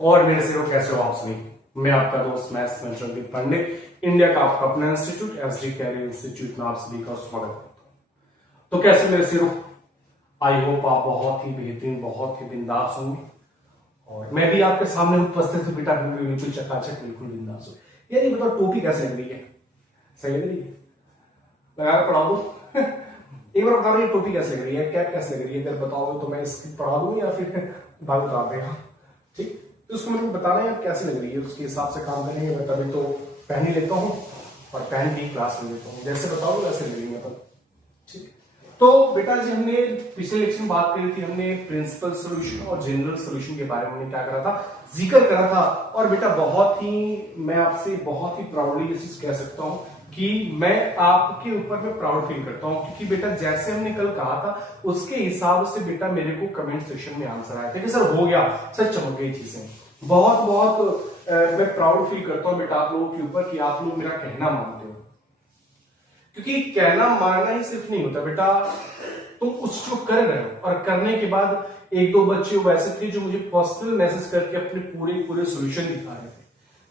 और मेरे सिरों कैसे हो आप सभी। मैं आपका दोस्त मैथ्स में संदीप पांडे, इंडिया का आपका अपना इंस्टीट्यूट एसडी कैरियर इंस्टीट्यूट में आप सभी का स्वागत करता हूं। तो कैसे मेरे सिरों, आई होप आप बहुत ही बेहतरीन, बहुत ही बिंदास होंगे और मैं भी आपके सामने उपस्थित हूं बेटा, बिल्कुल चकाचक, बिल्कुल बिंदास हो। ये नहीं बताओ टोपी कैसे लग रही है, सही लग रही है? लगा पढ़ा दो एक बार बता रही है टोपी कैसे लग रही है, कैप कैसे लग रही है, अगर बताओगे तो मैं इसकी पढ़ा दूं या फिर भाग उतार देगा। ठीक, तो उसको मेरे को बताना है कैसे लग रही है, उसके हिसाब से काम करेंगे। मैं तभी तो पहन ही लेता हूँ और पहन के क्लास में लेता हूँ, जैसे बताओगे वैसे लगेंगे अपन। ठीक, तो बेटा जी हमने पिछले लेक्चर में बात करी थी, हमने प्रिंसिपल सॉल्यूशन और जनरल सॉल्यूशन के बारे में हमने क्या करा था, जिक्र करा था। और बेटा बहुत ही, मैं आपसे बहुत ही प्राउडली ये चीज कह सकता हूँ कि मैं आपके ऊपर में प्राउड फील करता हूँ, क्योंकि बेटा जैसे हमने कल कहा था उसके हिसाब से बेटा मेरे को कमेंट सेक्शन में आंसर आया था कि सर हो गया, सर चमक गई चीजें। बहुत बहुत मैं प्राउड फील करता हूँ बेटा आप लोगों के ऊपर कि आप लोग मेरा कहना मानते हो, क्योंकि कहना मानना ही सिर्फ नहीं होता बेटा, तुम कुछ जो कर रहे हो और करने के बाद एक दो बच्चे वैसे थे जो मुझे पर्सनल मैसेज करके अपने पूरे सोल्यूशन दिखा रहे थे।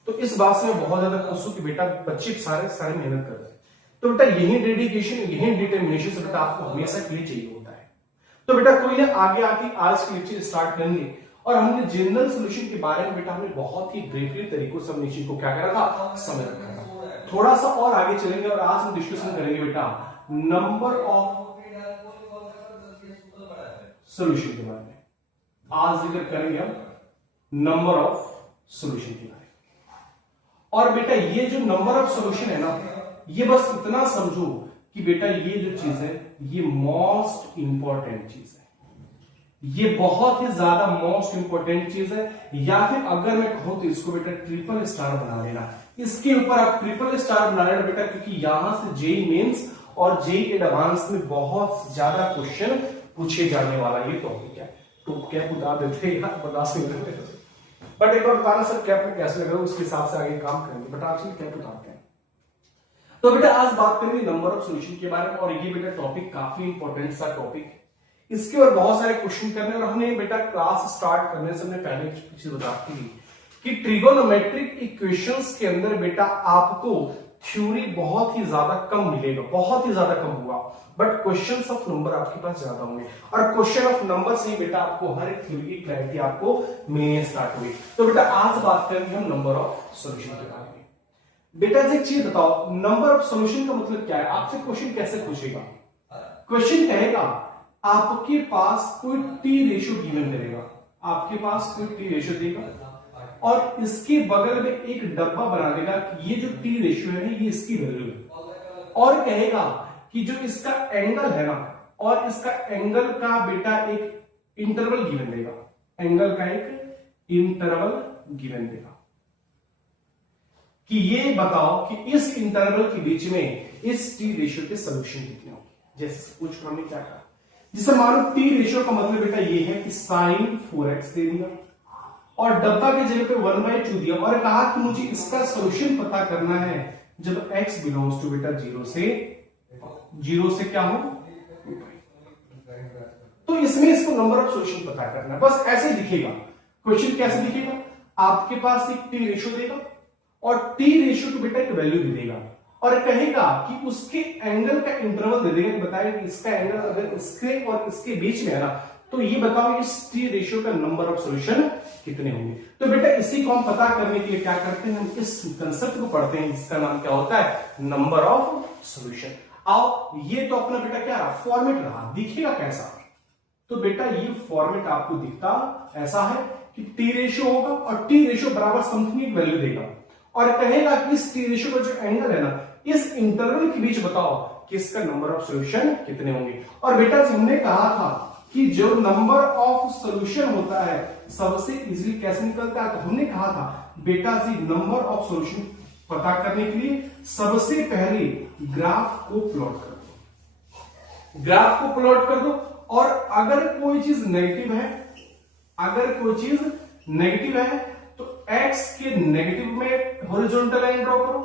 तो इस बात से मैं बहुत ज्यादा खुश हूं कि बेटा बच्चे सारे मेहनत कर रहे हैं। तो बेटा यही डेडिकेशन, यही डिटर्मिनेशन से बेटा आपको हमेशा के लिए चाहिए होता है। तो बेटा कोई ना, आगे आके आज के लेक्चर स्टार्ट करेंगे और हमने जनरल सॉल्यूशन के बारे में बेटा हमने बहुत ही ब्रीफली तरीकों से हमने चीज को क्या करा था, समझ रखा था। थोड़ा सा और आगे चलेंगे और आज हम डिस्कशन करेंगे बेटा नंबर ऑफ सॉल्यूशन के बारे में। आज जिक्र करेंगे हम नंबर ऑफ सॉल्यूशन के बारे में। और बेटा ये जो नंबर ऑफ सॉल्यूशन है ना, ये बस इतना समझो कि बेटा ये जो चीज है ये मोस्ट इंपॉर्टेंट चीज है, ये बहुत ही ज्यादा मोस्ट इंपॉर्टेंट चीज है। या फिर अगर मैं कहूं तो इसको बेटा ट्रिपल स्टार बना लेना, इसके ऊपर आप ट्रिपल स्टार बना लेना बेटा, क्योंकि यहां से जेई मेंस और जेई एडवांस में बहुत ज्यादा क्वेश्चन पूछे जाने वाला ये टॉपिक है। तो कैप उतार देते यार, बर्दाश्त नहीं करते। बट एक बार बताना सर कैप में कैसे लग रहा है, उसके हिसाब से आगे काम करेंगे। बट आज कैप उतारते हैं। तो बेटा आज बात करेंगे नंबर ऑफ सॉल्यूशन के बारे में, और ये बेटा टॉपिक काफी इंपॉर्टेंट सा टॉपिक है, इसके ऊपर बहुत सारे क्वेश्चन करने। और हमने बेटा क्लास स्टार्ट करने से हमने पहले चीज बताती थी कि ट्रिगोनोमेट्रिक इक्वेशंस के अंदर बेटा आपको थ्योरी बहुत ही ज्यादा कम मिलेगा, बहुत ही ज्यादा कम होगा, बट क्वेश्चंस ऑफ नंबर आपके पास ज्यादा होंगे। और क्वेश्चन ऑफ नंबर से ही बेटा आपको हर एक थ्योरी की क्लैरिटी आपको मिलने स्टार्ट हुई। तो बेटा आज बात करेंगे हम नंबर ऑफ सॉल्यूशन के बारे में। बेटा एक चीज बताओ, नंबर ऑफ सॉल्यूशन का मतलब क्या है? आपसे क्वेश्चन कैसे पूछेगा? क्वेश्चन कहेगा आपके पास कोई टी रेशियो गिवन करेगा, आपके पास कोई टी रेशियो देगा और इसके बगल में एक डब्बा बना देगा कि ये जो टी रेशियो है ये इसकी वैल्यू है, और कहेगा कि जो इसका एंगल है ना, और इसका एंगल का बेटा एक इंटरवल गिवन देगा, एंगल का एक इंटरवल गिवन देगा कि ये बताओ कि इस इंटरवल के बीच में इस टी रेशियो के सॉल्यूशन कितने होंगे। जैसे कुछ हमने क्या कहा, जिसे मानो टी रेशियो का मतलब बेटा ये है कि sin 4x दे दिया और डब्बा के जगह पे 1/2 दिया और कहा कि मुझे इसका सॉल्यूशन पता करना है जब x बिलोंग्स टू बेटा 0 से क्या हो। तो इसमें इसको नंबर ऑफ सॉल्यूशन पता करना है, बस ऐसे दिखेगा क्वेश्चन। कैसे दिखेगा? आपके पास एक टी रेशियो देगा और टी रेशियो को बेटा एक वैल्यू दे देगा और कहेगा कि उसके एंगल का इंटरवल दे देगा कि बताए कि इसका एंगल अगर इसके और इसके बीच में है ना, तो ये बताओ इस टी रेशियो का नंबर ऑफ सॉल्यूशन कितने होंगे। तो बेटा इसी को हम पता करने के लिए क्या करते हैं, हम इस कंसेप्ट को पढ़ते हैं, इसका नाम क्या होता है, नंबर ऑफ सॉल्यूशन। आओ ये तो अपना बेटा क्या रहा, फॉर्मेट रहा, दिखेगा कैसा? तो बेटा ये फॉर्मेट आपको दिखता ऐसा है कि टी रेशियो होगा और टी रेशियो बराबर समथिंग एक वैल्यू देगा और कहेगा कि इस टी रेशियो का जो एंगल है ना, इस इंटरवल के बीच बताओ कि इसका नंबर ऑफ सॉल्यूशन कितने होंगे। और बेटा हमने कहा था कि जो नंबर ऑफ सॉल्यूशन होता है सबसे इजीली कैसे निकलता है, तो हमने कहा था बेटा जी नंबर ऑफ सॉल्यूशन पता करने के लिए सबसे पहले ग्राफ को प्लॉट कर दो, ग्राफ को प्लॉट कर दो। और अगर कोई चीज नेगेटिव है, अगर कोई चीज नेगेटिव है तो x के नेगेटिव में हॉरिजॉन्टल लाइन ड्रॉ करो,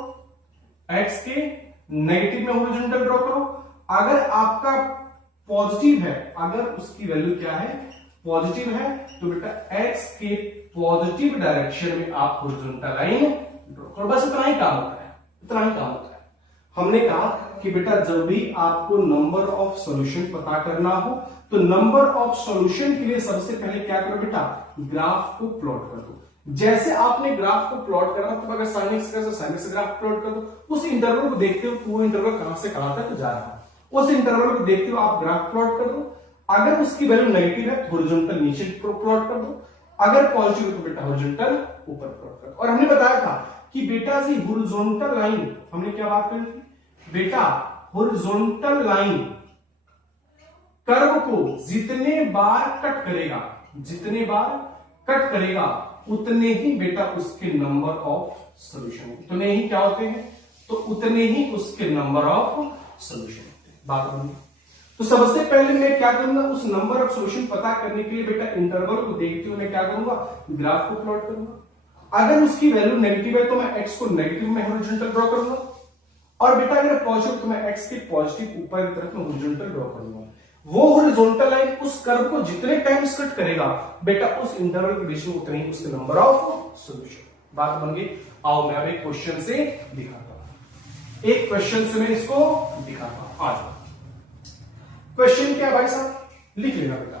x के नेगेटिव में हॉरिजॉन्टल ड्रॉ करो। अगर आपका पॉजिटिव है, अगर उसकी वैल्यू क्या है, पॉजिटिव है तो बेटा x के पॉजिटिव डायरेक्शन में आप हॉरिजॉन्टल लाइन ड्रॉ करो। बस इतना ही काम होता है, इतना ही काम होता है। हमने कहा कि बेटा जब भी आपको नंबर ऑफ सॉल्यूशन पता करना हो तो नंबर ऑफ सॉल्यूशन के लिए सबसे पहले क्या करो बेटा, ग्राफ को प्लॉट कर दो। जैसे आपने ग्राफ को प्लॉट करना तो अगर sin x का sin x ग्राफ प्लॉट कर दो, उस इंटरवल को देखते हो वो इंटरवल कहां से कहां तक जा रहा है, उस इंटरवल को देखते हो आप ग्राफ प्लॉट कर दो। अगर उसकी वैल्यू नेगेटिव है तो हॉरिजॉन्टल नीचे प्लॉट कर दो, अगर पॉजिटिव है तो बेटा हॉरिजॉन्टल ऊपर प्लॉट कर दो। और हमने बताया था कि बेटा जी हॉरिजॉन्टल लाइन, हमने क्या बात करी थी बेटा, हॉरिजॉन्टल लाइन कर्व को जितने बार कट करेगा, जितने बार कट करेगा उतने ही बेटा उसके नंबर ऑफ सॉल्यूशन, उतने ही क्या होते हैं, तो उतने ही उसके नंबर ऑफ सॉल्यूशन होते हैं। बात बनी। तो सबसे पहले मैं क्या करूंगा, उस नंबर ऑफ सॉल्यूशन पता करने के लिए बेटा इंटरवल को देखते हुए मैं क्या करूंगा, ग्राफ को प्लॉट करूंगा। अगर उसकी वैल्यू नेगेटिव है तो मैं x को नेगेटिव में हॉरिजॉन्टल ड्रॉ करूंगा, और बेटा अगर पॉजिटिव तो मैं x के पॉजिटिव ऊपर की तरफ में हॉरिजॉन्टल ड्रॉ करूंगा। वो हॉरिजॉन्टल लाइन उस कर्व को जितने टाइम्स कट करेगा बेटा उस इंटरवल के बीच में उतने ही उसके नंबर ऑफ सॉल्यूशन। बात बन गई। आओ मैं अब एक क्वेश्चन से दिखाता हूं, एक क्वेश्चन से मैं इसको दिखाता हूं। आज क्वेश्चन क्या है भाई साहब, लिख लेना बेटा।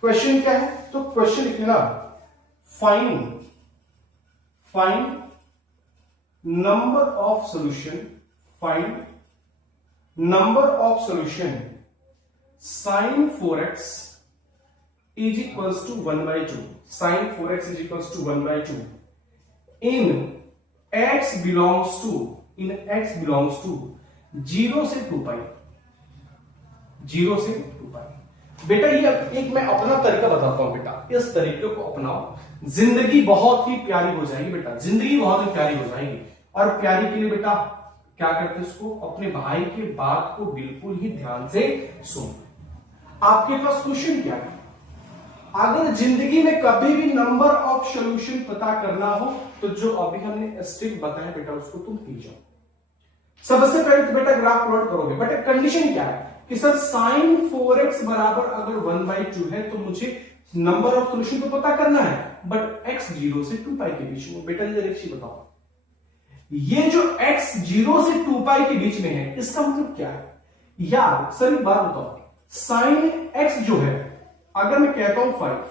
क्वेश्चन क्या है, तो क्वेश्चन लिख लेना, find number of solution, find number of solution sin 4x is equals to 1/2, sin 4x is equals to 1/2 in x belongs to 0 से 2 पाई, 0 से 2 पाई। बेटा ये एक मैं अपना तरीका बताता हूं बेटा, इस तरीके को अपनाओ, जिंदगी बहुत ही प्यारी हो जाएगी बेटा, जिंदगी बहुत ही प्यारी हो जाएगी। और प्यारी के लिए बेटा क्या करते हैं, उसको अपने भाई की बात को बिल्कुल ही ध्यान से सुन। आपके पास क्वेश्चन क्या है, अगर जिंदगी में कभी भी नंबर ऑफ सॉल्यूशन पता करना हो तो जो अभी हमने स्टेप बताया बेटा उसको तुम कीजिए। सबसे पहले तो बेटा ग्राफ प्लॉट करोगे, बट कंडीशन क्या है कि सर sin 4x बराबर अगर 1/2 है तो मुझे नंबर ऑफ सॉल्यूशन तो पता करना है, बट x 0 से 2 पाई के बीच में। बेटा ये एक चीज बताओ, ये जो x 0 से 2 पाई के बीच में है इसका मतलब क्या है यार, सर एक बात बताओ, sin x जो है अगर मैं कहता हूं 5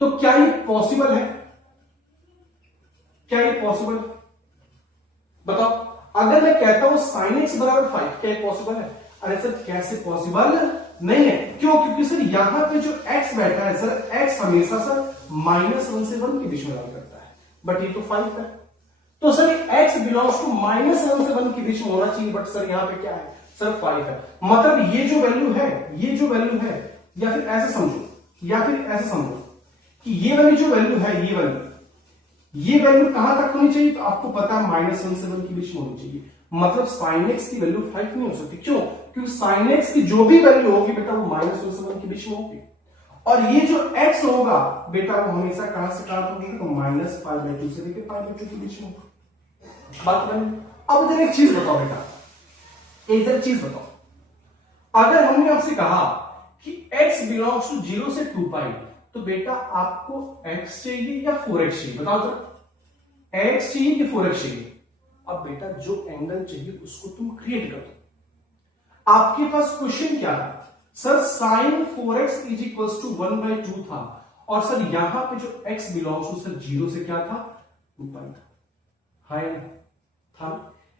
तो क्या ये पॉसिबल है, क्या ये पॉसिबल है बताओ। अगर मैं कहता हूं sin x बराबर 5 क्या ये पॉसिबल है, अरे सर कैसे पॉसिबल नहीं है, क्यों, क्योंकि सर यहां पे जो x बैठा है सर, x हमेशा सर -1 से 1 के बीच में रहा करता है, बट ये तो 5 है, तो सर x बिलोंग्स टू -1 से 1 के बीच में होना चाहिए, बट सर यहां पे क्या है सर 5 है। मतलब ये जो वैल्यू है, ये जो वैल्यू है, या फिर ऐसे समझो, या फिर ऐसे समझो कि ये वाली जो वैल्यू है, ये वैल्यू कहां तक होनी चाहिए, तो आपको पता है -1 से 1 के बीच में होनी चाहिए। मतलब sin x की वैल्यू 5 नहीं हो सकती, क्यों, क्योंकि sin x की जो भी वैल्यू होगी बेटा वो -1 से 1 के बीच में होगी, और ये जो x होगा बेटा वो हमेशा कहां से कहां तक होगा, तो -π/2 से लेकर π/2 के बीच में होगा। बात बनी। अब इधर एक चीज बताओ बेटा, इधर चीज बताओ, अगर हमने आपसे कहा कि x बिलोंग्स टू 0 से 2 पाई तो बेटा आपको x चाहिए या 4x चाहिए, बताओ तो, x चाहिए कि 4x चाहिए। अब बेटा जो एंगल चाहिए उसको तुम क्रिएट कर दो। आपके पास क्वेश्चन क्या था sir, sin 4x is equals to 1/2 था, और सर यहां पे जो x बिलोंग्स टू सर 0 से क्या था, 2 पाई था, है था।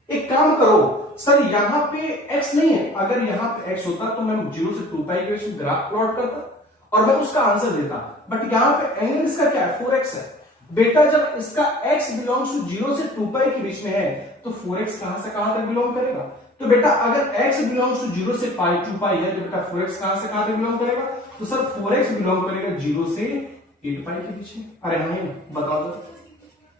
एक काम करो सर, यहां पे x नहीं है, अगर यहां पे x होता तो मैं 0 से 2 पाई के बीच में ग्राफ प्लॉट करता और मैं उसका आंसर देता, बट यहां पे एंगल इसका क्या है, 4x है। बेटा जब इसका x बिलोंग्स टू 0 से 2 पाई के बीच में है तो 4x कहां से कहां तक बिलोंग करेगा, तो बेटा अगर x बिलोंग्स टू 0 से 2 पाई है तो बेटा 4x कहां से कहां तक बिलोंग करेगा, तो सर 4x बिलोंग करेगा 0 से 8 पाई के बीच में। अरे नहीं बताओ तो,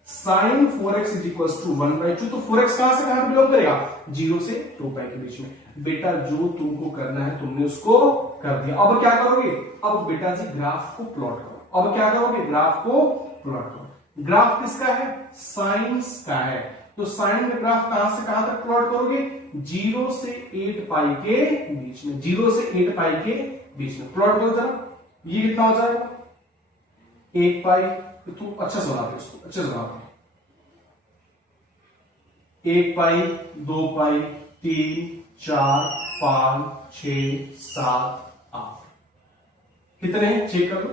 sin 4x is equal to 1/2, तो 4x कहां से कहां बिलोंग करेगा, 0 से 2 पाई के बीच में। बेटा जो तुमको करना है तुमने उसको कर दिया। अब क्या करोगे, अब बेटा जी ग्राफ को प्लॉट करो। अब क्या करोगे, ग्राफ को प्लॉट करो। ग्राफ किसका है, साइंस का है, तो साइन में ग्राफ कहां से कहां तक प्लॉट करोगे, 0 से 8 पाई के बीच में, 0 से 8 पाई के बीच में प्लॉट करो जरा। ये कितना हो जाएगा 1 पाई, तू अच्छा सुना दे इसको, अच्छे सुना दे, 1 पाई 2 पाई 3 4 5 6 7 8, कितने हैं चेक कर लो।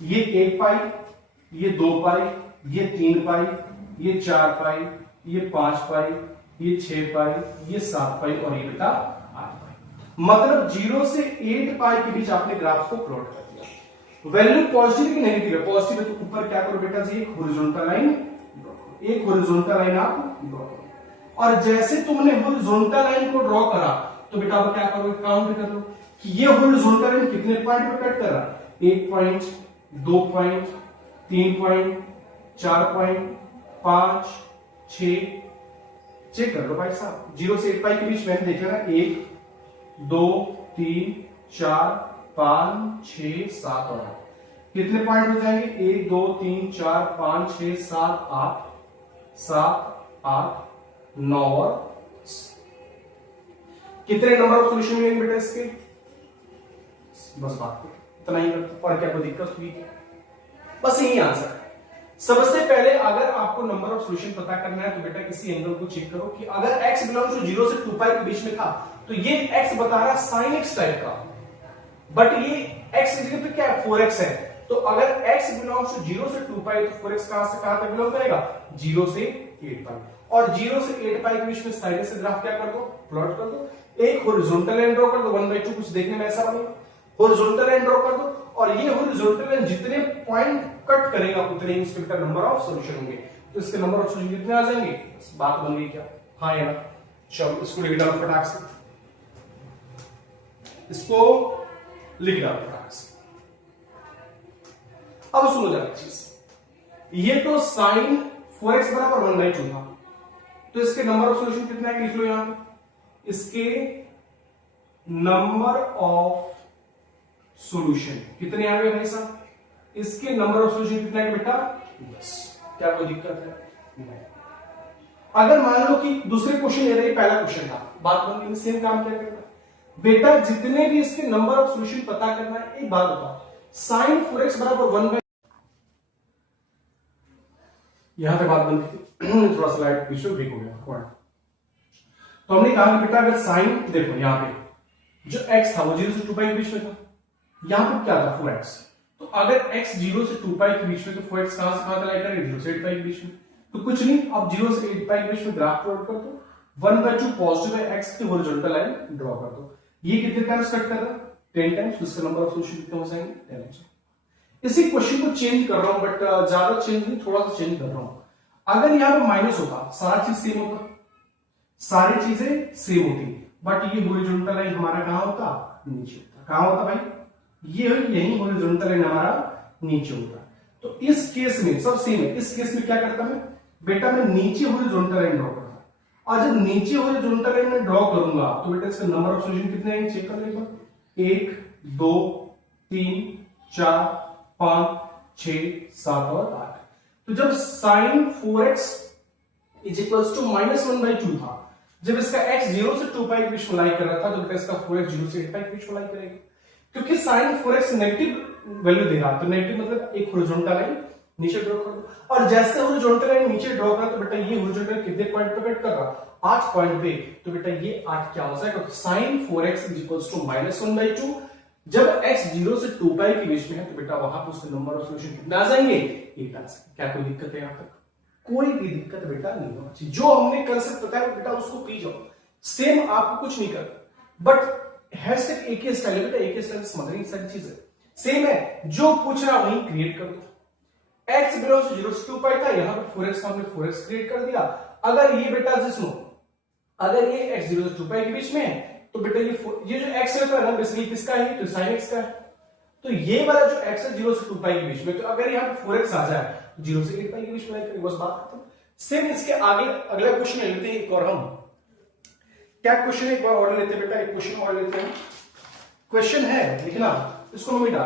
ये 1 पाई, ये 2 पाई, ये 3 पाई, ये 4 पाई, ये 5 पाई, ये 6 पाई, ये 7 पाई और ये बेटा 8 पाई। मतलब 0 से 8 पाई के बीच आपने ग्राफ को प्लॉट कर दिया। वैल्यू पॉजिटिव की नेगेटिव है, पॉजिटिव है तो ऊपर क्या करो बेटा जी, एक हॉरिजॉन्टल लाइन, एक हॉरिजॉन्टल लाइन आप ड्रॉ करो। और जैसे तुमने हॉरिजॉन्टल लाइन को ड्रॉ करा तो बेटा आप क्या करोगे, काउंट कर लो कि ये हॉरिजॉन्टल लाइन कितने पॉइंट पे कट कर रहा है, 1 point 2 point 3 point 4 point 5 6, check कर लो भाई साहब, 0 से 8 पाई के बीच मैंने देख लेना 1 2 3 4 5 6 7 और 8, कितने पॉइंट हो जाएंगे 1 2 3 4 5 6 7 8 7 8 9 और 10। कितने नंबर ऑफ सॉल्यूशन मिलेंगे बेटा इसके, बस बात को इतना ही करते, और क्या कोई दिक्कत हुई, बस यही आंसर है। सबसे पहले अगर आपको नंबर ऑफ सॉल्यूशन पता करना है तो बेटा किसी एंगल को चेक करो कि अगर x बिलोंग्स टू 0 से 2 पाई के बीच में था तो ये x बता रहा sin x टाइप का, बट ये x की जगह पे क्या है 4x है, तो अगर x बिलोंग्स टू 0 से 2 पाई तो 4x कहां से कहां तक बिलोंग करेगा, 0 से 8 पाई, और 0 से 8 पाई के बीच में साइड से ग्राफ क्या कर दो, प्लॉट कर दो। एक हॉरिजॉन्टल लाइन ड्रॉ कर दो, 1/2 कुछ देखने में ऐसा बनेगा, हॉरिजॉन्टल लाइन ड्रॉ कर दो, और ये हॉरिजॉन्टल लाइन जितने पॉइंट कट करेगा उतने ही इसके बेटा नंबर ऑफ सॉल्यूशन होंगे, तो इसके नंबर ऑफ सॉल्यूशन कितने आ जाएंगे, बात बन गई क्या, हाँ या ना। चलो इसको लिख डालो फटाक से, इसको लिख डालो फटाक से। अब सुनो जरा चीज, ये तो साइन 4x बराबर 1/2 था, तो इसके नंबर ऑफ सॉल्यूशन कितने आएंगे, लिख लो यहां पे, इसके नंबर ऑफ सॉल्यूशन कितने आ गए भाई साहब, इसके नंबर ऑफ सॉल्यूशन कितने आएंगे बेटा 10। क्या कोई दिक्कत है, नहीं। अगर मान लो कि दूसरे क्वेश्चन ले रहे, पहला क्वेश्चन था, बात बन गई, सेम काम क्या करना बेटा, जितने भी इसके नंबर ऑफ सॉल्यूशन पता करना है, एक बात बताओ, साइन 4x बराबर 1/, यहां पे बात बन गई थोड़ा सा लाइट बीच में ब्रेक हो गया। तो हमने कहा कि बेटा अगर साइन, देखो यहां पे जो x था वो 0 से 2 पाई के बीच में था, यहां पे क्या था 4x, तो अगर x 0 से 2 पाई के बीच में तो 4x कहां से कहां तक लाइक करेंगे, 0 से 8 पाई के बीच में, तो कुछ नहीं, अब 0 से 8 पाई के बीच में ग्राफ प्लॉट कर दो, 1/2 पॉजिटिव है, x की हॉरिजॉन्टल लाइन ड्रॉ कर दो, ये कितने टाइम्स कट कर रहा है 10 टाइम्स, इसका नंबर ऑफ सॉल्यूशन कितने हो जाएंगे 10। इसी क्वेश्चन को चेंज कर रहा हूं, बट ज्यादा चेंज नहीं, थोड़ा सा चेंज कर रहा हूं। अगर यहां पे माइनस होता, सारा चीज सेम होता, सारी चीजें सेम होती, बट ये हॉरिजॉन्टल लाइन हमारा कहां होता, नीचे होता, कहां होता भाई, ये यही हॉरिजॉन्टल लाइन हमारा नीचे होता। तो इस केस में सब सेम है, इस केस में क्या करता मैं बेटा, मैं नीचे हॉरिजॉन्टल लाइन ड्रॉ करता, और जब नीचे हॉरिजॉन्टल लाइन में ड्रॉ करूंगा तो बेटा इसका नंबर ऑफ सॉल्यूशन कितने आएंगे, चेक कर लेगा, 1 2 3 4 5 6 7 और 8। तो जब sign 4x is equals to -1/2 था, जब इसका x 0 से 2 पाई के बीच में लाई कर रहा था, तो इसका 4x 0 से 8 पाई के बीच में लाई करेगा, क्योंकि साइन 4x नेगेटिव वैल्यू दे रहा, तो नेगेटिव मतलब एक हॉरिजॉन्टल लाइन नीचे ड्रॉ कर दो, और जैसे हॉरिजॉन्टल लाइन नीचे ड्रॉ करा तो बेटा ये हॉरिजॉन्टल लाइन कितने पॉइंट पे कट कर रहा, 8 पॉइंट पे, तो बेटा ये 8 क्या हो जाएगा, तो sign 4x is equals to -1/2, जब x 0 से 2 पाई के बीच में है तो बेटा वहां पर उसके नंबर ऑफ सॉल्यूशन कितने आ जाएंगे, 8 आ जाएंगे। क्या कोई दिक्कत है, यहां तक कोई भी दिक्कत बेटा नहीं होना चाहिए, जो हमने कंसेप्ट बताया बेटा उसको पी जाओ, सेम आपको कुछ नहीं करना, बट हैशटैग एक ही स्टाइल है बेटा, एक ही स्टाइल समझने की सारी चीजें सेम है, जो पूछ रहा वही क्रिएट कर दो। x बिलोंग्स टू 0 से 2 पाई था, यहां पे 4x हमने 4x क्रिएट कर दिया। अगर ये बेटा सुनो, अगर ये x 0 से 2 पाई के बीच में है तो बेटा ये जो x रहता है ना बेसिकली किसका है, तो sin x का है, तो ये वाला जो x है 0 से 2 पाई के बीच में, तो अगर यहां पे 4x आ जाए 0 से 8 पाई के बीच में, बस बात खत्म। सेम इसके आगे अगला क्वेश्चन लेते हैं एक और, हम क्या क्वेश्चन है एक बार और लेते हैं बेटा, एक क्वेश्चन और लेते हैं। क्वेश्चन है लिखना, इसको मैं मिटा,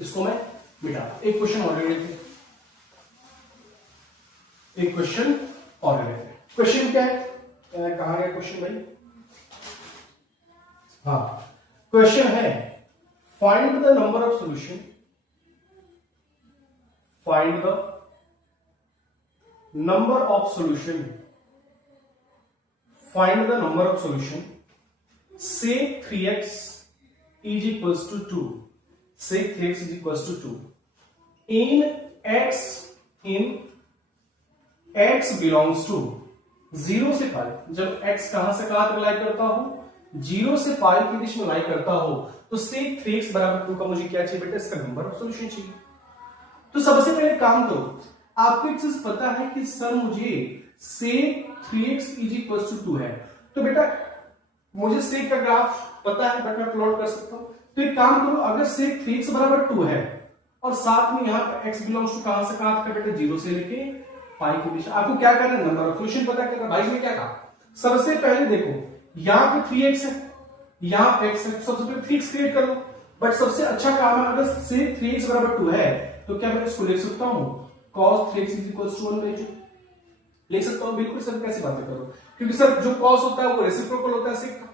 इसको मैं मिटा, एक क्वेश्चन और लेते हैं, एक क्वेश्चन और लेते हैं। क्वेश्चन क्या है, कहां गया क्वेश्चन भाई, हाँ क्वेश्चन है find the number of solution, find the number of solution, find the number of solution, sec 3x is equals to 2, sec 3x is equals to 2 in x belongs to 0 से पाई। जब x कहां से कहां तक लाई करता हूं, 0 से पाई की दिशा में लाई करता हो, तो sec 3x बराबर 2 का मुझे क्या चाहिए बेटा, इसका नंबर ऑफ सॉल्यूशन चाहिए। तो सबसे पहले काम करो, आपको एक चीज पता है कि सर मुझे sec 3x is equal to 2 है, तो बेटा मुझे sec का ग्राफ पता है, बट मैं प्लॉट कर सकता हूं। तो एक काम करो, अगर sec 3x बराबर 2 है और साथ में यहां पर x बिलोंग्स टू कहां से कहां तक बेटा, 0 से लेके पाई की दिशा, आपको क्या करना है, नंबर ऑफ सॉल्यूशन पता करना। भाई ने क्या कहा, सबसे पहले देखो यहां पे 3x है, यहां पे x है, सबसे पहले 3x क्रिएट कर लो। बट सबसे अच्छा काम है, अगर sec 3x बराबर 2 है तो क्या मैं इसको लिख सकता हूं cos 3x is equals to 1/2, लिख सकता हूं। बिल्कुल सर, कैसी बातें करो, क्योंकि सर जो cos होता है वो रेसिप्रोकल होता है sec का।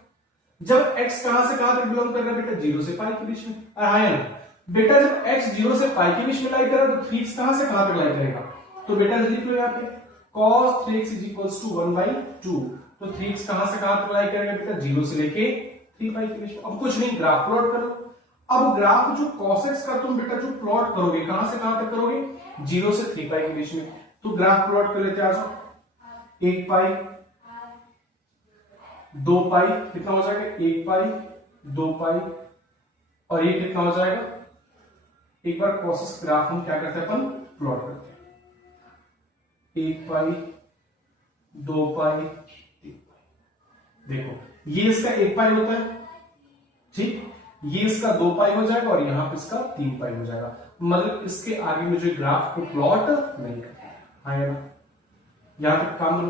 जब x कहां से कहां तक बिलोंग कर रहा है बेटा, 0 से पाई के बीच में, है ना बेटा। जब x 0 से पाई के बीच में लाई कर रहा है तो 3x कहां से कहां तक लाई करेगा, तो बेटा लिख लो यहाँ पे cos 3x is equals to 1/2, तो 3x कहां से कहां तक लाई करेगा बेटा, 0 से लेके 3 पाई के बीच में। अब कुछ नहीं, ग्राफ प्लॉट करो। अब ग्राफ जो cos x का तुम बेटा जो प्लॉट करोगे, कहां से कहां तक करोगे, 0 से 3 पाई के बीच में, तो ग्राफ प्लॉट कर लेते हैं। आ जाओ, 1 पाई 2 पाई कितना हो जाएगा, 1 पाई 2 पाई, और ये कितना हो जाएगा। एक बार cos x ग्राफ हम क्या करते हैं, अपन प्लॉट करते हैं, 1 पाई 2 पाई 3 पाई। देखो ये इसका 1 पाई होता है, ठीक, ये इसका 2 पाई हो जाएगा और यहां पे इसका 3 पाई हो जाएगा। मतलब इसके आगे मुझे ग्राफ को प्लॉट नहीं करना है ना, यहां तक काम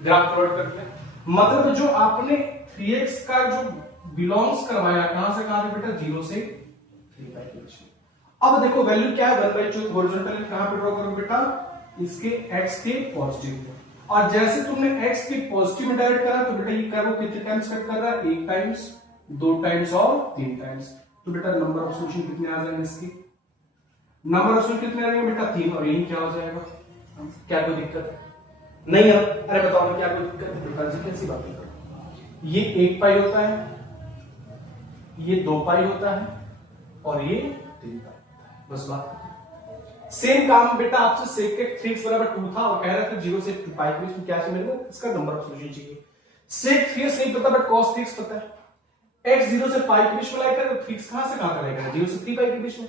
ग्राफ प्लॉट करते हैं। मतलब जो आपने 3x का जो बिलोंग्स करवाया, कहां से कहां तक बेटा, 0 से 3 पाई के बीच में। अब देखो वैल्यू क्या है, 1/4 हॉरिजॉन्टल कहां पे ड्रॉ करो बेटा, इसके x के पॉजिटिव, और जैसे तुमने x के पॉजिटिव में डायरेक्ट करा तो बेटा ये कर्व कितने टाइम्स कट कर रहा है, 1 टाइम्स 2 टाइम्स और 3 टाइम्स। तो बेटा नंबर ऑफ सॉल्यूशन कितने आ जाएंगे, इसके नंबर ऑफ सॉल्यूशन कितने आ जाएंगे बेटा, 3, और यही क्या हो जाएगा। क्या कोई दिक्कत नहीं है, अरे बताओ क्या कोई दिक्कत है बेटा जी, कैसी बातें करो। ये 1 पाई होता है, ये 2 पाई होता है, और ये 3 पाई होता है, बस बात। सेम काम बेटा आपसे sec 3x बराबर 2 था और कह रहा था 0 से 2 पाई के बीच में क्या चाहिए मेरे को, इसका नंबर ऑफ सॉल्यूशन चाहिए। sec 3x नहीं पता बट cos 3x पता है। x 0 से पाई के बीच में लाएगा तो 3x कहां से कहां तक लाएगा, 0 से 3 पाई के बीच में।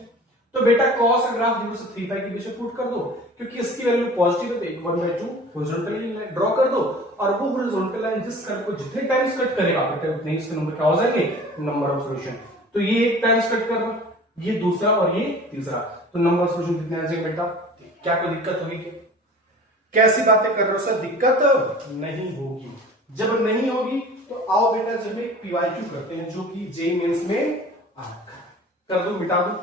तो बेटा cos का ग्राफ 0 से 3 पाई के बीच में पुट कर दो, क्योंकि इसकी वैल्यू पॉजिटिव है तो 1/2 हॉरिजॉन्टल लाइन ड्रॉ कर दो, और वो हॉरिजॉन्टल लाइन जिस कर्व को जितने टाइम्स कट करेगा बेटा उतने इसके नंबर क्या हो जाएंगे, नंबर ऑफ सॉल्यूशन। तो ये 1 टाइम्स कट कर रहा, ये दूसरा और ये तीसरा, तो नंबर ऑफ सॉल्यूशन कितने आ जाएंगे बेटा। क्या कोई दिक्कत होगी क्या, कैसी बातें कर रहे हो सर, दिक्कत नहीं होगी। जब नहीं होगी तो आओ बेटा जब एक PYQ करते हैं जो कि जे मेंस में आ कर दो, मिटा दो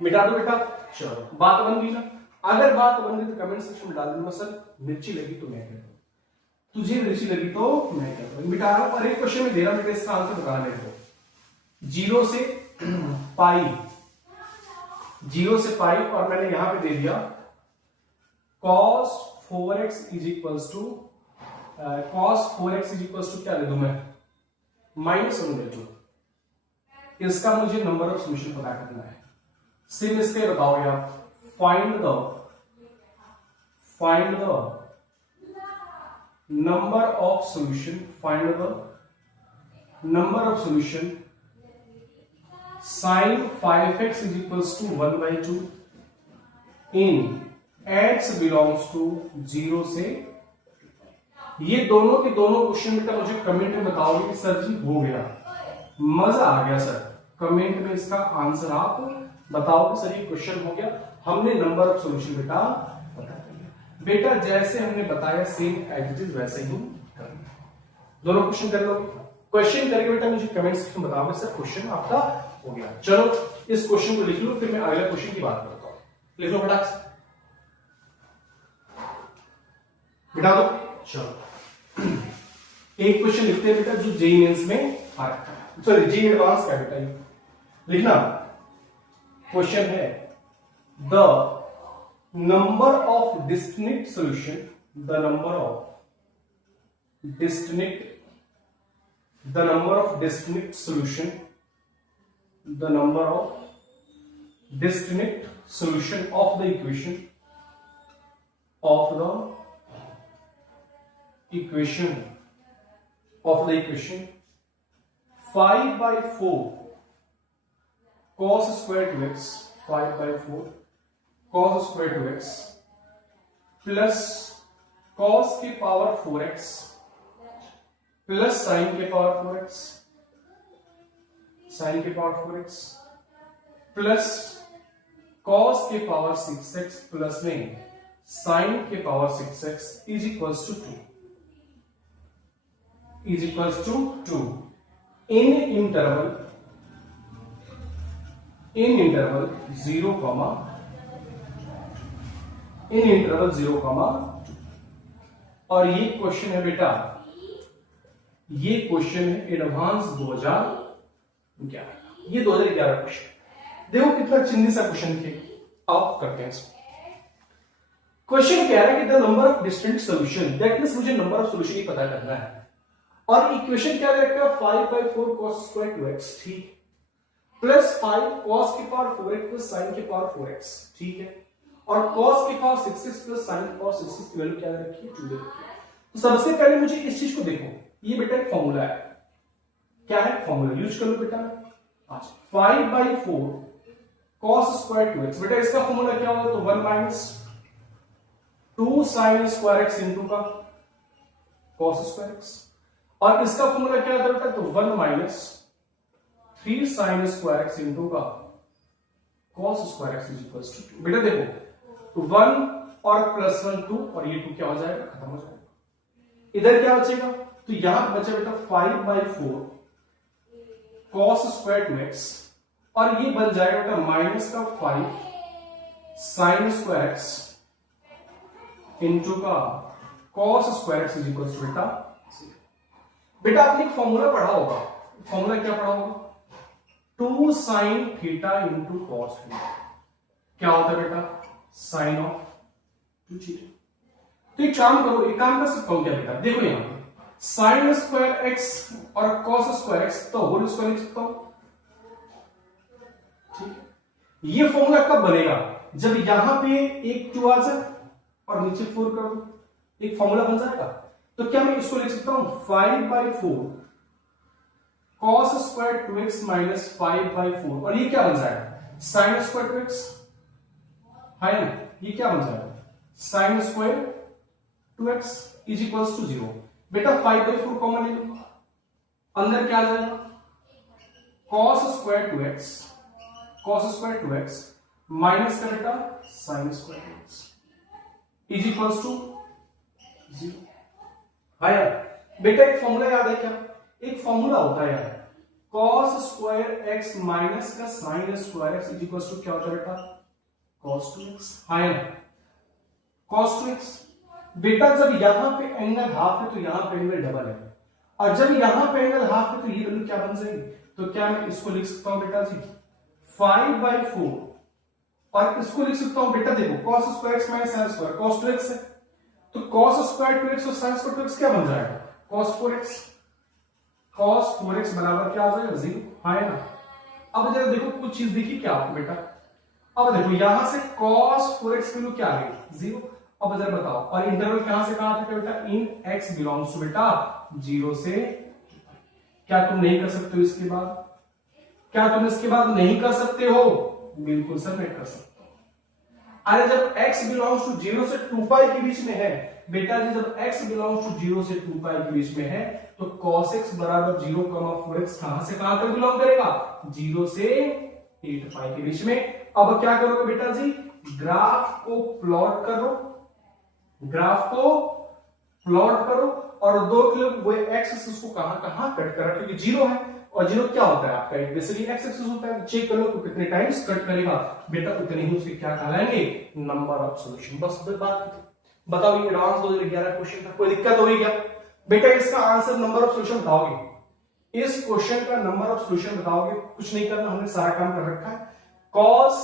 बेटा। चलो बात बन गई ना, अगर बात बन गई तो कमेंट सेक्शन में डाल देना सर मिर्ची लगी तो मैं कहता हूं, तुझे मिर्ची लगी तो मैं कहता हूं। मिटा रहा हूं, और एक क्वेश्चन में दे रहा बेटा, इसका आंसर बता मेरे को। 0 से पाई, 0 से पाई, और मैंने यहां पे दे दिया cos 4x is equals to क्या दे दूं मैं, -1/2। इसका मुझे नंबर ऑफ सॉल्यूशन पता करना है। सिम इसके बताओगे आप, find the number of solution, find the number of solution sin 5x is equals to 1/2 in x belongs to 0 से। ये दोनों के दोनों क्वेश्चन बेटा मुझे कमेंट में बताओगे कि सर जी हो गया, मजा आ गया सर। कमेंट में इसका आंसर आप बताओ कि सर ये क्वेश्चन हो गया, हमने नंबर ऑफ सॉल्यूशन बेटा बता दिया। बेटा जैसे हमने बताया सेम एज इट इज वैसे ही करना। दोनों क्वेश्चन कर लो, क्वेश्चन करके बेटा मुझे कमेंट सेक्शन में बताओगे सर क्वेश्चन आपका हो गया। चलो इस क्वेश्चन को लिख लो, फिर मैं अगले क्वेश्चन की बात करता हूं। लिख लो फटाक से, बिठा दो। चलो एक क्वेश्चन लिखते हैं बेटा जो जेई मेंस में आ रखा है, सॉरी जेई एडवांस का बेटा। लिखना, क्वेश्चन है the number of distinct solution, the number of distinct solution, the number of distinct solution of the equation 5 by 4 cos square 2x, 5 by 4 cos square 2x plus cos की power 4x plus sine के power 4x, sine के power 4x plus cos के power 6x plus में sine के power 6x is equals to 2, is equals to 2 in interval 0 comma, in interval 0 comma 2। और ये question है बेटा, ये क्वेश्चन है एडवांस 2011, ये 2011 क्वेश्चन। देखो कितना चिन्नी सा क्वेश्चन थे। आप करते हैं इसको। क्वेश्चन कह रहा है कि the number of distinct solution, that means मुझे नंबर ऑफ सॉल्यूशन ही पता करना है। और इक्वेशन क्या दे रखा है 5 by 4 cos square 2x, ठीक, प्लस 5 cos की पावर 4x प्लस sin की पावर 4x, ठीक है, और cos की पावर 6x प्लस sin की पावर 6x की वैल्यू क्या दे रखी है 2 दे रखी है। तो सबसे पहले मुझे इस चीज को देखो, ये बेटा एक फॉर्मूला है, क्या है फॉर्मूला, यूज कर लो बेटा। अच्छा 5 by 4 cos square 2x, बेटा इसका फॉर्मूला क्या होगा, तो 1 minus 2 sin square x into का cos square x, और इसका फॉर्मूला क्या आता है बेटा, तो 1 minus 3 sin square x into का cos square x is equals to 2। बेटा देखो तो 1 और प्लस 1 2, और ये 2 क्या हो जाएगा, खत्म हो जाएगा। इधर क्या बचेगा, तो यहां बचा बेटा 5 by 4 cos square 2x, और ये बन जाएगा बेटा माइनस का 5 sin square x इंटू का cos square x is equal to बेटा आपने एक फॉर्मूला पढ़ा होगा, फॉर्मूला क्या पढ़ा होगा, 2 sin theta into cos theta, क्या होता है बेटा sin ऑफ 2 थीटा। तो एक काम करो, एक काम कर सकता हूं क्या बेटा, देखो यहां पे sin स्क्वायर x और cos स्क्वायर x तो होल स्क्वायर लिख सकता हूं, ठीक। ये फॉर्मूला कब बनेगा, जब यहां पे एक 2 आ जाए और नीचे 4 कर दो, एक फॉर्मूला बन जाएगा। तो क्या मैं इसको लिख सकता हूं 5 by 4 cos square 2x minus 5 by 4, और ये क्या बन जाएगा sin स्क्वायर 2x, है ना, ये क्या बन जाएगा sin square 2x is equals to 0। बेटा 5 by 4 कॉमन ले लो, अंदर क्या आ जाएगा cos स्क्वायर 2x माइनस का बेटा sin square 2x is equals to 0। आया बेटा, एक फॉर्मूला याद है क्या, एक फॉर्मूला होता है यार cos स्क्वायर x माइनस का sin square x is equals to क्या होता है बेटा cos 2x, आया cos 2x। बेटा जब यहां पे एंगल हाफ है तो यहां पे एंगल डबल है, और जब यहां पे एंगल हाफ है तो ये वैल्यू क्या बन जाएगी, तो क्या मैं इसको लिख सकता हूं बेटा जी 5 by 4, और इसको लिख सकता हूं बेटा देखो cos square x minus sin square cos 2x है, तो cos स्क्वायर 2x और sin स्क्वायर 2x क्या बन जाएगा cos 4x बराबर क्या आ जाएगा 0, है ना। अब जरा देखो कुछ चीज देखी क्या आपको बेटा, अब देखो यहां से cos 4x की वैल्यू क्या आ गई 0। अब जरा बताओ, और इंटरवल कहां से कहां तक है बेटा, इन x बिलोंग्स टू बेटा 0 से, क्या तुम नहीं कर सकते हो इसके बाद, क्या तुम इसके बाद नहीं कर सकते हो, बिल्कुल सर मैं कर सकता हूं। अरे जब x बिलोंग्स टू 0 से 2 पाई के बीच में है बेटा जी, जब x बिलोंग्स टू 0 से 2 पाई के बीच में है तो cos x बराबर 0, 4x कहां से कहां तक बिलोंग करेगा 0 से 8 पाई के बीच में। अब क्या करोगे बेटा जी, ग्राफ को प्लॉट करो, ग्राफ को प्लॉट करो, और 2 किलो वो एक्स एक्सिस को कहां कहां कट करा, क्योंकि 0 है और 0 क्या होता है आपका बेसिकली एक्स एक्सिस होता है। चेक करो तो कितने टाइम्स कट करेगा बेटा, उतने ही उसके क्या कहलाएंगे नंबर ऑफ सॉल्यूशन। बस बात बताओ, ये एडवांस 2011 क्वेश्चन था, कोई दिक्कत होगी क्या बेटा, इसका आंसर नंबर ऑफ सॉल्यूशन बताओगे, इस क्वेश्चन का नंबर ऑफ सॉल्यूशन बताओगे, कुछ नहीं करना, हमने सारा काम कर रखा है। कॉस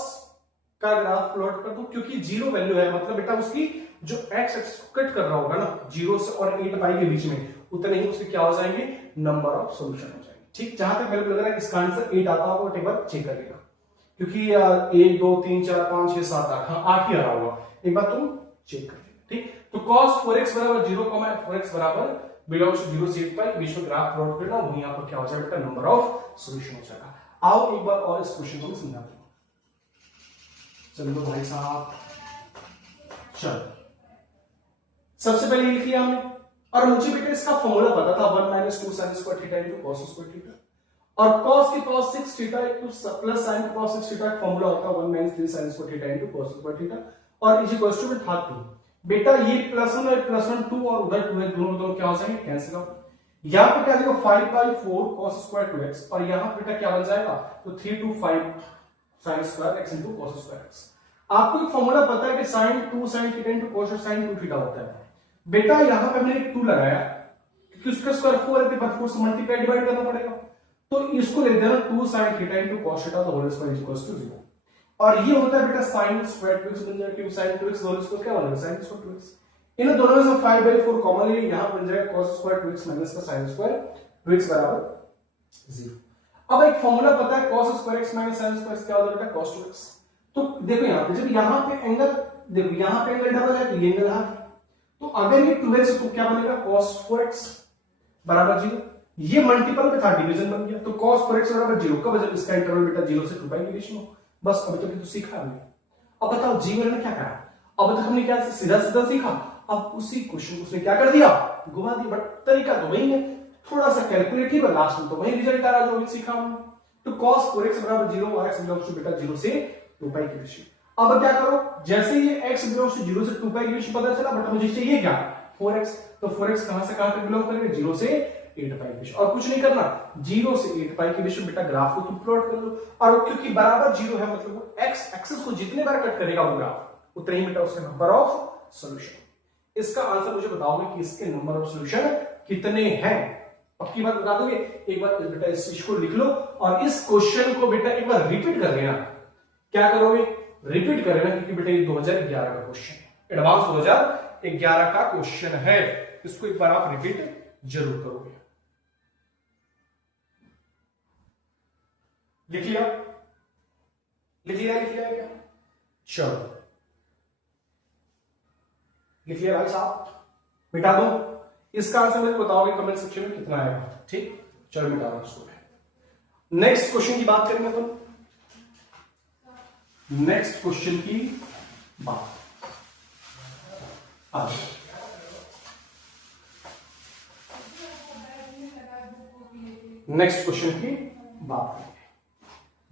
का ग्राफ प्लॉट कर दो, क्योंकि जीरो वैल्यू है, मतलब बेटा उसकी जो एक्स एक्सिस कट कर रहा होगा ना 0 से और 8 पाई के बीच में, उतने ही उसके क्या हो जाएंगे, नंबर ऑफ सॉल्यूशन हो जाएंगे। ठीक, जहां तक मेरे को लग रहा है इसका आंसर 8 आता होगा, एक बार चेक करेगा, क्योंकि 1 2 3 4 5 6 7 8, हाँ 8 ही आ रहा होगा, एक बार तुम चेक कर लेना। ठीक, तो cos 4x बराबर 0, 4x बराबर बिलोंग्स टू 0 से 8 पाई, बीच में ग्राफ प्लॉट करना, वहीं यहाँ पर क्या हो जाएगा बेटा, नंबर ऑफ सॉल्यूशन हो जाएगा। आओ एक बार और इस क्वेश्चन को मैं समझाता हूं। चलो भाई साहब, चलो सबसे पहले ये लिख लिया हमने, और मुझे बेटा इसका फॉर्मूला पता था 1 - 2 sin square theta into cos square theta, और cos की cos 6 theta into plus sin की cos 6 थीटा का फॉर्मूला होता है 1 - 3 sin square theta into cos square theta, और इज इक्वल टू में था 2। बेटा ये +1 और +1 2 और उधर 2 है, दोनों क्या हो जाएंगे, कैंसिल आउट। यहां पे क्या आ जाएगा 5/4 cos स्क्वायर 2x, और यहां पे बेटा क्या बन जाएगा, तो 3 to 5 sin square x into cos square x। आपको एक फॉर्मूला पता है कि sin 2 sin theta into cos sin 2 theta होता है। बेटा यहां पे मैंने एक 2 लगाया, क्योंकि उसका स्क्वायर 4 है, पर 4 से मल्टीप्लाई डिवाइड करना पड़ेगा, तो इसको लिख देना 2 sin theta into cos theta the whole square is equal to 0। और ये होता है बेटा sin स्क्वायर 2x बन जाएगा, क्योंकि sin 2x होल स्क्वायर क्या बनेगा, sin स्क्वायर 2x। इन दोनों में से 5/4 कॉमन ले, यहां बन जाएगा cos स्क्वायर 2x माइनस का sin स्क्वायर 2x बराबर 0। अब एक फॉर्मूला पता है cos square x minus sin square क्या होता है बेटा, cos 2x। तो देखो यहां पे, जब यहां पे एंगल, देखो यहां पे एंगल डबल है तो ये एंगल हाफ, तो अगर ये 2x है तो क्या बनेगा, cos 4x बराबर 0। ये मल्टीपल पे था, डिवीजन बन गया, तो cos 4x बराबर 0 कब, जब इसका इंटरवल बेटा 0 से 2 पाई के बीच में हो। बस अभी तक तो सीखा हमने। अब बताओ जीवन ने क्या करा, अब तक हमने क्या सीधा सीधा सीखा, अब उसी क्वेश्चन उसने क्या कर दिया, घुमा दिया, बट तरीका तो वही है, थोड़ा सा कैलकुलेटिव है, लास्ट में तो वही रिजल्ट आ रहा जो भी सीखा हमने। तो cos 4x बराबर 0 और x बिलोंग्स टू बेटा 0 से 2 पाई के बीच में। अब क्या करो, जैसे ये x बिलोंग्स टू 0 से 2 पाई के बीच में पता चला, बट मुझे चाहिए क्या, 4x, तो 4x कहां से कहां तक बिलोंग करेगा, 0 से 8 पाई के बीच, और कुछ नहीं करना, 0 से 8 पाई के बीच में बेटा ग्राफ को तुम प्लॉट कर लो, और क्योंकि बराबर 0 है, मतलब वो x एक्सिस को जितने बार कट करेगा वो ग्राफ, उतने ही बेटा उसका नंबर ऑफ सॉल्यूशन। इसका आंसर मुझे बताओगे कि इसके नंबर ऑफ सॉल्यूशन कितने हैं, पक्की बात बता दोगे। एक बार बेटा इस चीज को लिख लो, और इस क्वेश्चन को बेटा एक बार रिपीट कर लेना। क्या करोगे, रिपीट कर लेना, क्योंकि बेटा ये 2011 का क्वेश्चन है, एडवांस 2011 का क्वेश्चन है, इसको एक बार आप रिपीट जरूर करोगे। लिख लिया, लिख लिया, लिख लिया क्या, चलो लिख लिया भाई साहब, मिटा दो। इसका आंसर मुझे बताओगे कमेंट सेक्शन में कितना आएगा। ठीक, चलो मिटा दो इसको। नेक्स्ट क्वेश्चन की बात करेंगे अपन, नेक्स्ट क्वेश्चन की बात आ नेक्स्ट क्वेश्चन की बात करेंगे।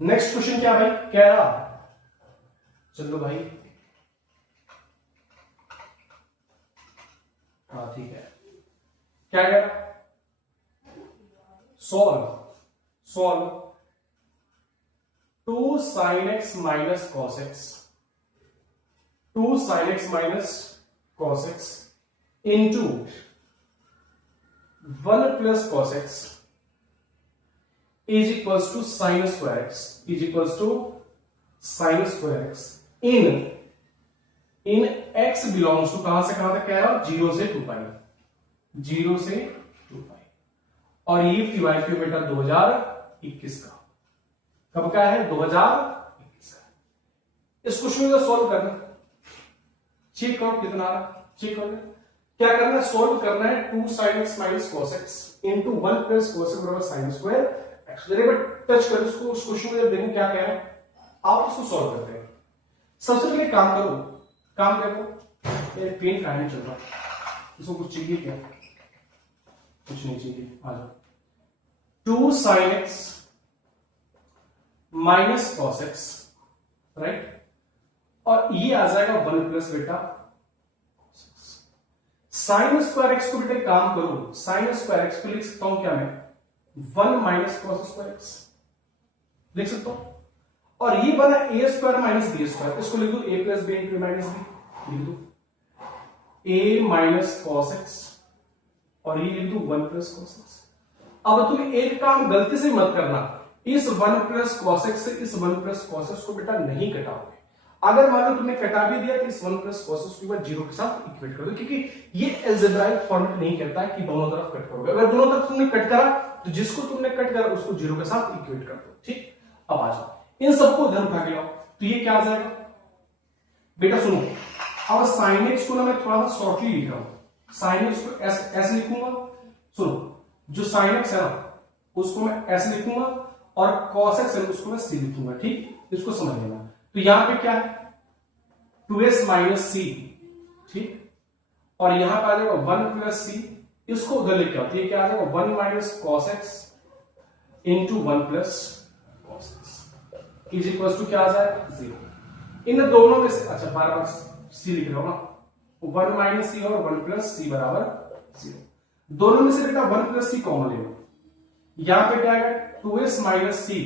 नेक्स्ट क्वेश्चन क्या भाई कह रहा है, चलो भाई, हाँ ठीक है, क्या कह रहा, solve 2 sin x minus cos x, 2 sin x minus cos x into 1 plus cos x is equals to sin square x, is equals to sin square x in x belongs to, कहां से कहां तक कह रहा हूं, 0 से 2 पाई, 0 से 2 पाई, और ये पीवाईक्यू बेटा 2021 का, कब का है, 2021 का। इस क्वेश्चन को सॉल्व करना, चेक करो कितना आ रहा, चेक करो क्या करना है, सॉल्व करना है 2 sin x minus cos x into 1 plus cos x बराबर sin square x। जरा टच करो इसको, उस क्वेश्चन को देखो क्या कह रहा है, आप इसको सॉल्व करते हैं। सबसे पहले काम करो, काम देखो, मेरे पेन का नहीं चल रहा, इसको कुछ चाहिए क्या, कुछ नहीं चाहिए, आ जाओ। 2 sin x minus cos x, right, और ये आ जाएगा 1 प्लस बेटा साइन स्क्वायर एक्स को बेटा काम करो, साइन स्क्वायर एक्स को लिख सकता हूं क्या मैं, 1 माइनस cos स्क्वायर एक्स लिख सकता हूं, और ये बना A square minus B square, इसको लिख दो A plus B into minus B, लिख दो ए माइनस cos x, और ये लिख दो 1 प्लस cos x। अब तुम एक काम गलती से मत करना, इस 1 प्लस कॉसेक्स से इस 1 प्लस कॉसेक्स को बेटा नहीं कटाओगे। अगर मान लो तुमने कटा भी दिया तो इस 1 प्लस कॉसेक्स को बाद 0 के साथ इक्वेट कर दो, क्योंकि ये अलजेब्राइक फॉर्मेट नहीं कहता है कि दोनों तरफ कट करोगे। अगर दोनों तरफ तुमने कट करा तो जिसको तुमने कट करा उसको 0 के साथ इक्वेट कर दो। ठीक, अब आ जाओ इन सबको इधर उठा के लाओ, तो ये क्या आ जाएगा बेटा, सुनो। अब साइन एक्स को ना मैं थोड़ा सा शॉर्टली लिख रहा हूं, साइन एक्स को एस लिखूंगा। सुनो, जो साइन एक्स है ना उसको मैं एस लिखूंगा और कॉस एक्स है उसको मैं सी लिखूंगा। ठीक, इसको समझ लेना। तो यहां पे क्या है 2s माइनस सी, ठीक, और यहां पे आ जाएगा 1 प्लस सी, इसको उधर लेके आओ, क्या आ जाएगा 1 minus cos x into 1 plus cos x is equal to क्या आ जाएगा 0। इन दोनों में से अच्छा बार बार सी लिख रहा हूं ना, 1 माइनस सी और 1 प्लस सी बराबर 0। दोनों में से बेटा 1 प्लस सी कॉमन ले लो, यहां पे क्या आएगा 2s माइनस सी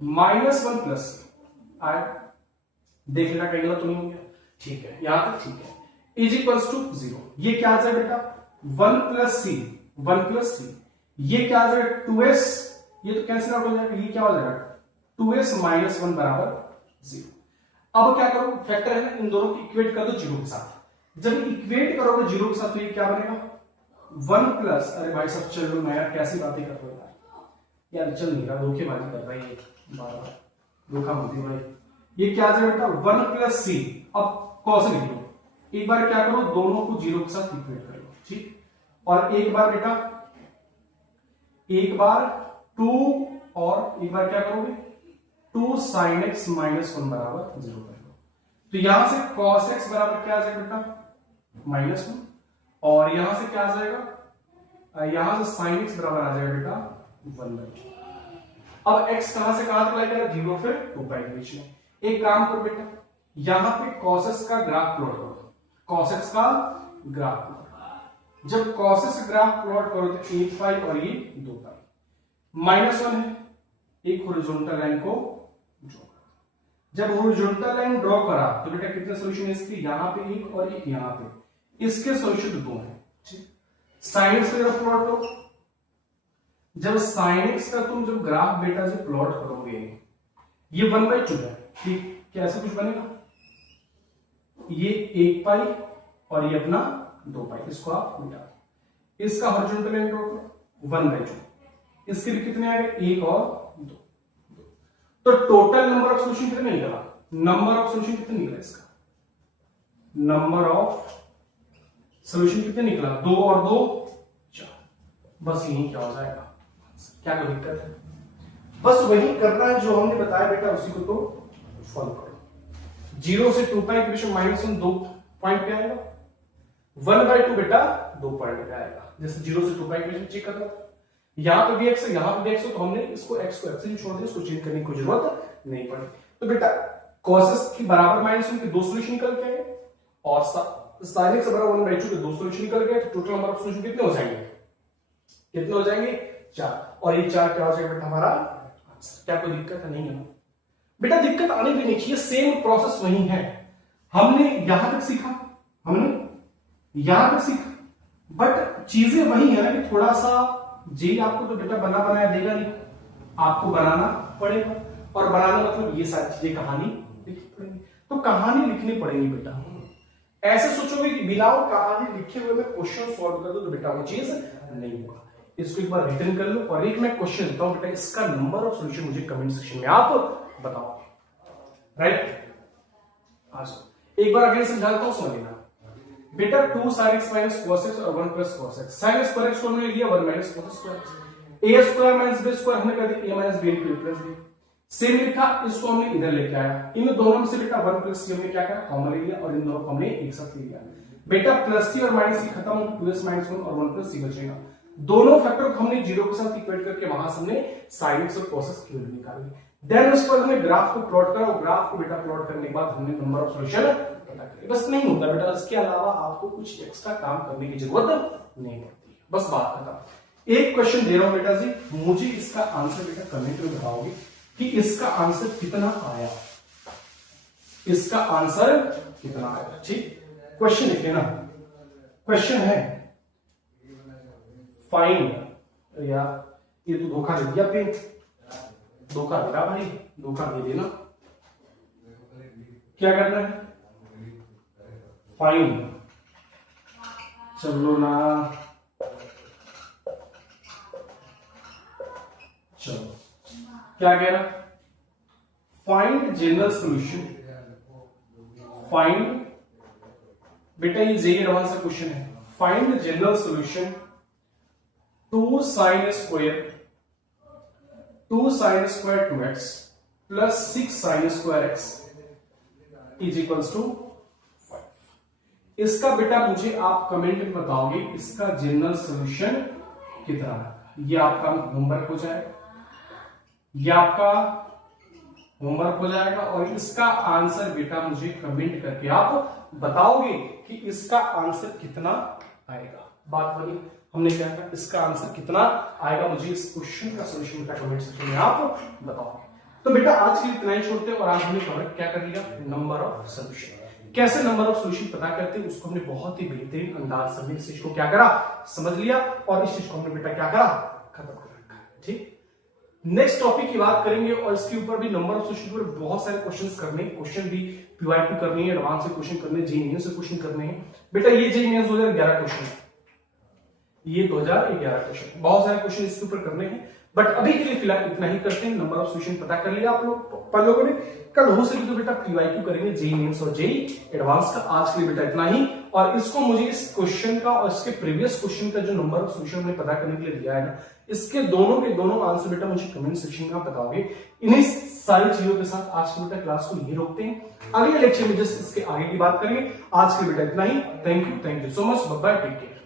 माइनस 1 प्लस सी आए, देख लेना कहीं गलत तो नहीं हो गया। ठीक है, यहां तक ठीक है, इज इक्वल टू 0। ये क्या आ जाएगा बेटा 1 प्लस सी, 1 प्लस सी, ये क्या आ जाएगा 2s, ये तो कैंसिल आउट हो जाएगा, ये क्या हो जाएगा 2s माइनस 1 बराबर 0। अब क्या करो, फैक्टर है ना, इन दोनों को इक्वेट कर दो 0 के साथ। जब इक्वेट करोगे 0 के साथ तो ये क्या बनेगा 1 प्लस, अरे भाई सब चल लो, मैं यार कैसी बातें कर रहा हूं यार, चल नहीं रहा, धोखेबाजी कर रहा है ये, बार बार धोखा मत दो भाई। ये क्या आ जाएगा बेटा 1 प्लस सी, अब कॉस लिख लो, एक बार क्या करो दोनों को 0 के साथ इक्वेट कर लो। ठीक, और एक बार बेटा, एक बार 2 और एक बार क्या करोगे 2 साइन एक्स माइनस 1 बराबर 0 कर लो। तो यहां से कॉस एक्स बराबर क्या आ जाएगा बेटा -1, और यहां से क्या आ जाएगा, यहां से साइन एक्स बराबर आ जाएगा बेटा 1/2। अब x कहां से कहां तक लाएगा 0 फिर 2 पाई के बीच में। एक काम करो बेटा, यहां पे cos का ग्राफ प्लॉट करो, cos का ग्राफ प्लॉट। जब cos ग्राफ प्लॉट करो तो 1 पाई और ये 2 पाई, -1 है, एक हॉरिजॉन्टल लाइन को ड्रॉ करो। जब हॉरिजॉन्टल लाइन ड्रॉ करा तो बेटा कितने सॉल्यूशन है इसके, यहां पे एक और एक यहां पे, इसके सॉल्यूशन 2 है। ठीक, साइन एक्स का ग्राफ प्लॉट करो। जब साइन एक्स का तुम जब ग्राफ बेटा जब प्लॉट करोगे, ये 1/2 है, ठीक, कैसे कुछ बनेगा, ये 1 पाई और ये अपना 2 पाई, इसको आप मिटा, इसका हॉरिजॉन्टल लाइन ड्रॉ करो 1/2, इसके भी कितने आएंगे 1 और 2। तो टोटल नंबर ऑफ सॉल्यूशन कितने निकला, नंबर ऑफ सॉल्यूशन कितने निकला, इसका नंबर ऑफ सॉल्यूशन कितने निकला 2 और 2 4। बस यही क्या हो जाएगा, क्या कोई दिक्कत है, बस वही करना है जो हमने बताया बेटा, उसी को तो फॉलो करो। 0 से 2 पाई के बीच में -1 2 पॉइंट पे आएगा, 1/2 बेटा 2 पॉइंट पे आएगा। जैसे 0 से 2 पाई के बीच में चेक करना था, यहां पे भी x है यहां पे भी x है, तो हमने इसको x को x से छोड़ दिया, इसको चेंज करने की जरूरत नहीं पड़ी। तो बेटा cos की बराबर -1 के 2 सॉल्यूशन निकल के आए और sin x बराबर 1/2 के 2 सॉल्यूशन निकल गए, तो टोटल नंबर ऑफ सॉल्यूशन कितने हो जाएंगे, कितने हो जाएंगे 4, और ये 4 क्या हो जाएगा बेटा हमारा आंसर। क्या कोई दिक्कत है, नहीं है बेटा, दिक्कत आने भी नहीं चाहिए, सेम प्रोसेस वही है। हमने यहां तक सीखा, हमने यहां तक सीखा, बट चीजें वही है ना कि थोड़ा सा जी आपको तो बेटा बना बनाया देगा नहीं, आपको बनाना पड़ेगा, और बनाना मतलब ये सारी चीजें कहानी लिखनी पड़ेगी, तो कहानी लिखनी पड़ेगी बेटा। ऐसे सोचोगे कि बिना कहानी लिखे हुए मैं क्वेश्चन सॉल्व कर दूं तो बेटा वो चीज नहीं होगा। इसको एक बार रिटर्न कर लो, और एक मैं क्वेश्चन देता हूं बेटा, इसका नंबर ऑफ सॉल्यूशन मुझे कमेंट सेक्शन में आप बताओ, राइट। एक बार अगले समझाता हूं, समझ लेना बेटा। 2 sin x minus cos x और 1 plus cos x, sin x पर x को हमने लिया 1 minus cos square x, a square minus b square हमने कर दिया a minus b into a plus b, same लिखा, इसको हमने इधर लेके आया, इन दोनों में से बेटा 1 प्लस c हमने क्या करा कॉमन ले लिया, और इन दोनों को हमने एक साथ ले लिया बेटा। प्लस c और माइनस c खत्म हो, 2s माइनस 1 और 1 प्लस c बचेगा। दोनों फैक्टर को हमने 0 के साथ इक्वेट करके वहां से हमने sin x और cos x की वैल्यू निकाली। देन उसके बाद हमने ग्राफ को प्लॉट करा, और ग्राफ को बेटा प्लॉट करने के बाद हमने नंबर ऑफ सॉल्यूशन पता कर, बस नहीं होता बेटा, इसके अलावा आपको कुछ एक्स्ट्रा काम करने की जरूरत नहीं पड़ती, बस बात खत्म। एक क्वेश्चन दे रहा हूं बेटा जी, मुझे इसका आंसर बेटा कमेंट में बताओगे कि इसका आंसर कितना आया, इसका आंसर कितना आया। ठीक, क्वेश्चन लिख लेना, क्वेश्चन है फाइंड या ये तो धोखा दे दिया पे, धोखा दे रहा भाई, धोखा दे देना। क्या करना है, फाइंड, चलो ना, चलो क्या कह रहा, फाइंड जनरल सॉल्यूशन। फाइंड, बेटा ये जेई एडवांस का क्वेश्चन है, find general solution 2 sin square 2x प्लस 6 sin square x is equals to 5। इसका बेटा मुझे आप कमेंट में बताओगे इसका जनरल सॉल्यूशन कितना है। ये आपका होमवर्क हो जाएगा, ये आपका होमवर्क हो जाएगा, और इसका आंसर बेटा मुझे कमेंट करके आप बताओगे कि इसका आंसर कितना आएगा। बात बनी, हमने क्या कहा, इसका आंसर कितना आएगा मुझे इस क्वेश्चन का सॉल्यूशन का कमेंट सेक्शन में आप बताओगे। तो बेटा आज के लिए इतना ही छोड़ते हैं, और आज हमने कवर क्या कर लिया, नंबर ऑफ सॉल्यूशन। कैसे नंबर ऑफ सॉल्यूशन पता करते हैं उसको हमने बहुत ही बेहतरीन अंदाज से इस चीज को क्या करा, समझ लिया, और इस चीज को हमने बेटा क्या करा, खत्म कर रखा। ठीक, नेक्स्ट टॉपिक की बात करेंगे, और इसके ऊपर भी नंबर ऑफ सॉल्यूशन पर बहुत सारे क्वेश्चंस करने, क्वेश्चन भी पीवाईक्यू करनी है, एडवांस से क्वेश्चन करने, जेईई से क्वेश्चन करने हैं। बेटा ये जेईई 2011 क्वेश्चन है, ये 2011 क्वेश्चन, बहुत सारे क्वेश्चन इसके ऊपर करने हैं, बट अभी के लिए फिलहाल इतना ही करते हैं। नंबर ऑफ सॉल्यूशन पता कर लिया आप लोगों ने, कल हो सके तो बेटा पीवाईक्यू करेंगे जेईई मेंस और जेईई एडवांस का। आज के लिए बेटा इतना ही, और इसको मुझे इस क्वेश्चन का और इसके प्रीवियस क्वेश्चन का जो नंबर ऑफ सॉल्यूशन हमने पता करने के लिए दिया है ना, इसके दोनों के दोनों आंसर बेटा मुझे कमेंट सेक्शन में आप बताओगे। इन्हीं सारी चीजों के साथ आज के बेटा क्लास को यही रोकते हैं, अगले लेक्चर में जस्ट इसके आगे की बात करेंगे। आज के बेटा इतना ही, thank you so much, bye bye, take care.